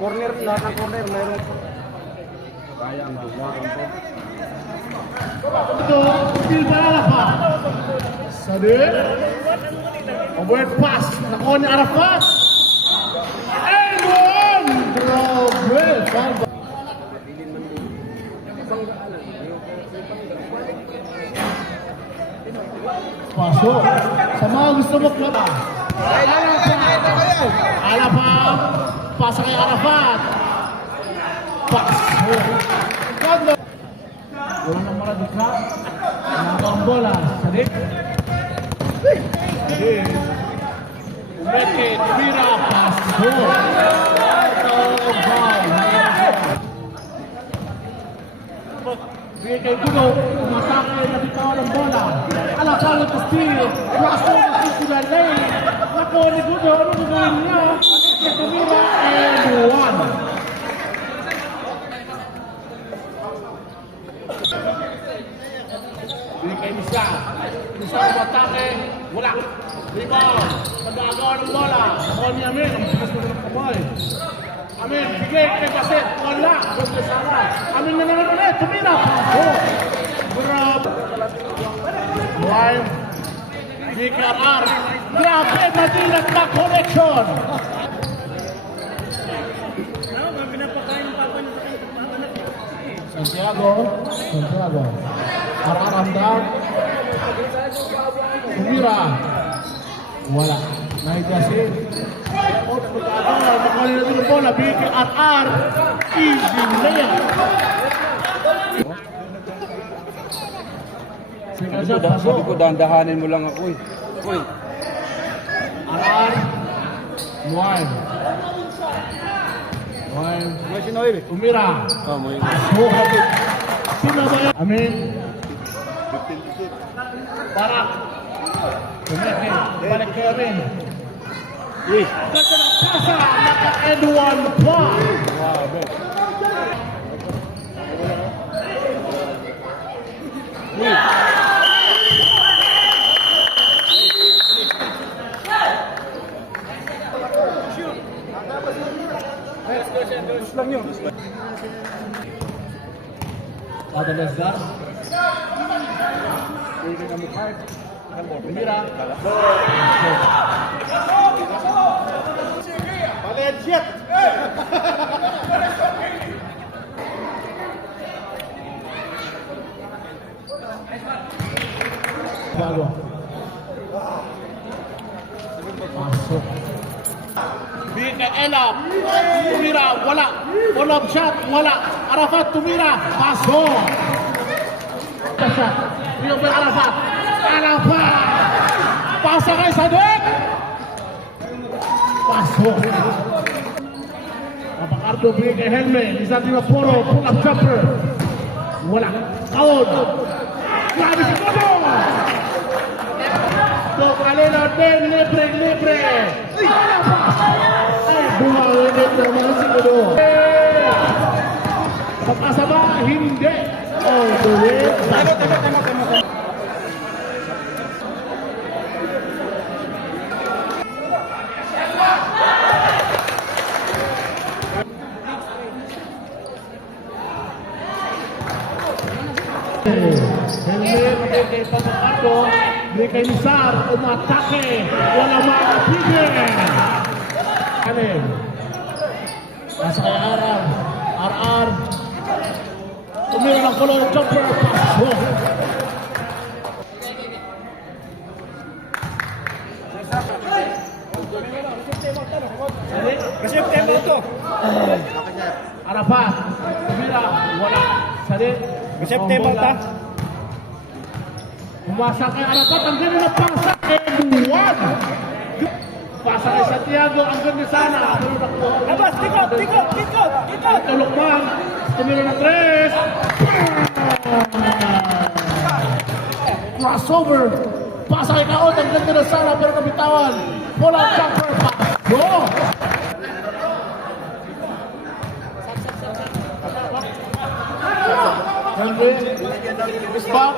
Corner, lahat ng corner, meron. Kaya magawa ko. Ito, Silva Arafat. Sadiq. Overhead pass. Nakuha ni Arafat. And one! Grabe! Pasok. Sa mga gusto maglaba. Arafat. Pasa kay Arafat. Pasok. Ganda. Wala nang maradika. Naka ang bola. Sadiq. Sadiq. Umeke. Tumira. Pasok. Bigay kay Gudo. Umatake na bitawan ng bola. Alakalo Castillo. Raso na Castillo lane. Nakuha ni Gudo. Ano gagawin niya? Tumira. And one. Bigay kay Misa. Misa umatake. Wala. Rebound. Nagagawa ng bola. Nakuha ni Amin. Ang bigas mo ng kamay. Amin. Bigay kay Baset. Wala. Gusto sana. Amin na naman ulit. Tumira. Oh. Grab. Live. DKR. Grabe. Madilat na connection. Santiago. Araramdam. Tumira. Wala. Nahigasin. Nakuha nila ng bola. BKR. Easy layup. Sabi ko, dahan-dahanin mo lang ako eh. Uy. RR. Muay. May sinoy eh. Tumira. Oh, may. Sino ba yan? Amin. Barak. Tumeke. Balik kay Amin. Eh. Ganda ng pasa. Naka-end one pa. Grabe. Gusto lang yun. Ada Lesgar. Pwede na mukha. Tumira. Valencia! Bago. Pasok. BKL. Tumira. Wala. Follow-up shot. Wala. Arafat. Tumira. Pasok. Shot. Rio by Arafat. Arafat. Pasa kay Sadiq. Pasok. Apakardo bigay kay Helme. Isa Timaporo. Pull-up jumper. Wala. Kaon. Grabe si Gudo. Kalina din, libre. Ay, bumawinit naman si Gudo. Pag-asa ba? Hindi. Oh, duwit. Tama. Helmet kay Papacardo, hindi kay Nizar, umatake, wala makapigil. Kanin. Nasa kay RR. Tumira ng follow jumper. Pasok. Kasi yung tempo to. Arafat. Tumira. Wala. Sali. Kasi yung tempo ta. Umasa kay Arafat. Ang ganda na pangsa kay Buwan. Pasa kay Santiago. Ang ganda sana. Labas, tikot. Tulog man. Tumira ng 3. Crossover. Pasa kay Kaot. Ang ganda na sana. Pero kabitawan. Bola jumper. Go! Henry. Misbah.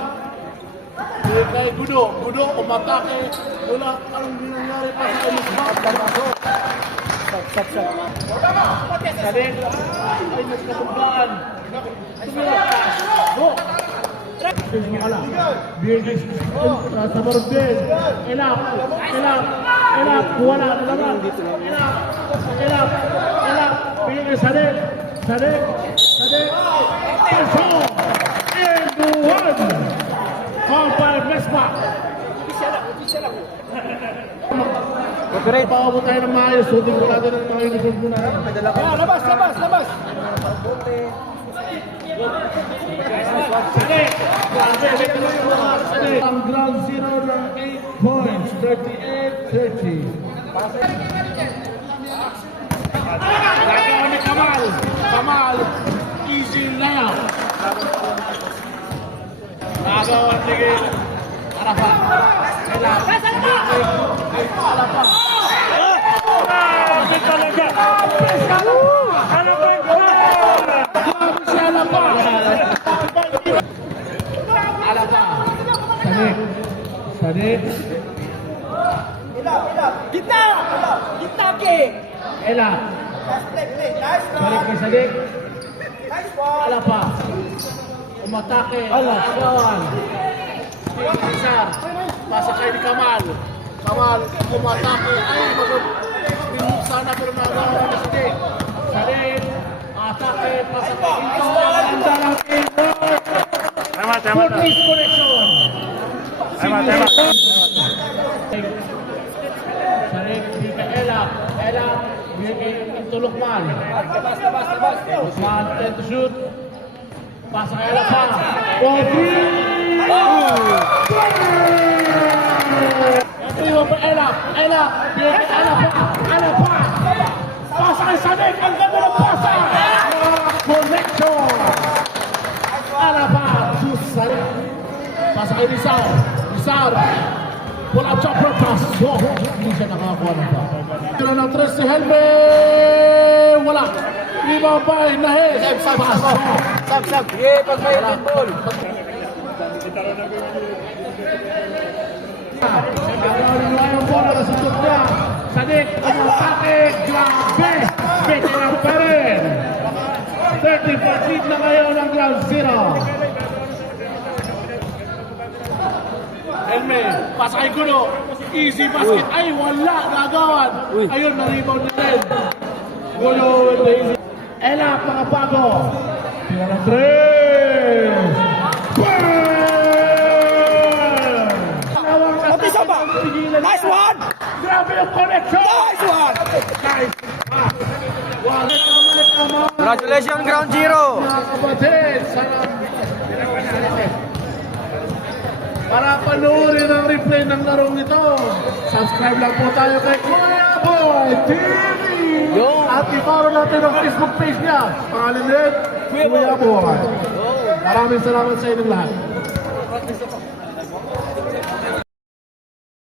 Kay Gudo umatake. Wala ang nangyari pa sa Misbah. Stop. Sadik. Ay, nagkabugdaan. Tumira ka. Go. Tingnan ka lang. Bigay sa Marubin. Elap. Wala na naman. Elap. Bigay Sadik. Peso. And one. Compile Vespa. Paabot tayo ng maayos. Suting ko natin ng mga uniform muna. Labas. Ang ground zero ng 8 points. 38-30. Nagawa ni Kamal. Easy layup. Nagawa ni Arafat. Arafat. Grabe talaga. Ano ba yung grabe si Arafat. Sadik. Gitna ke. Ela. Balik kay Sadik. Alapa. Umatake. Agawan. Cesar. Pasa kay ni Kamal. Umatake. Ay, mag-remove sana pero nagawa ni Sadik. Atake. Pasa kay Ito. Anda ng Ito. Tama. Fortis connection. Tama. Sadik. Dika Ela. Into Lukman. Lukman, 10 to shoot. Pasa kay Alapa. For 3! Ito yung pa Ela. Bigay kay Alapa. Pasa kay Sadik. Ang ganda ng pasa. Connection. Alapa to Sadik. Pasa kay Rizal. Wala chopper pass. Hindi siya nakakakuha ng pa. Tira ng 3 si Helme. Wala. Lima pa. Nahe. Sab. Sige, pag may ball. Nagawin nyo yung bola na suntok niya. Sadik. Umatake. Grabe. Veteran pa rin. 30 feet na ngayon ang ground zero. Helme, pasa kay Guno. Easy basket. Ay, wala. Nagawan. Ayun, na-rebound niya rin. Guno with the easy. Ela, mga bago. Tira ng 3. Isa ba? Nice one! Grabe yung connection. Nice one! Nice. Wala naman. Congratulations, Ground Zero! Mga kapatid, para panoorin ang replay ng larong ito, subscribe lang po tayo kay Kuya Boy TV! At i-follow natin ang Facebook page niya. Pangalan din, Kuya Boy. Maraming salamat sa inyong lahat.